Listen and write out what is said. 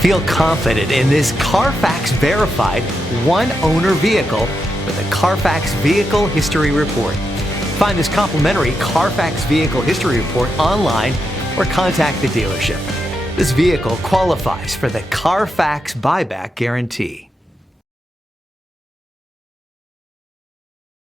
Feel confident in this Carfax verified one-owner vehicle with a Carfax Vehicle History Report. Find this complimentary Carfax Vehicle History Report online or contact the dealership. This vehicle qualifies for the Carfax Buyback Guarantee.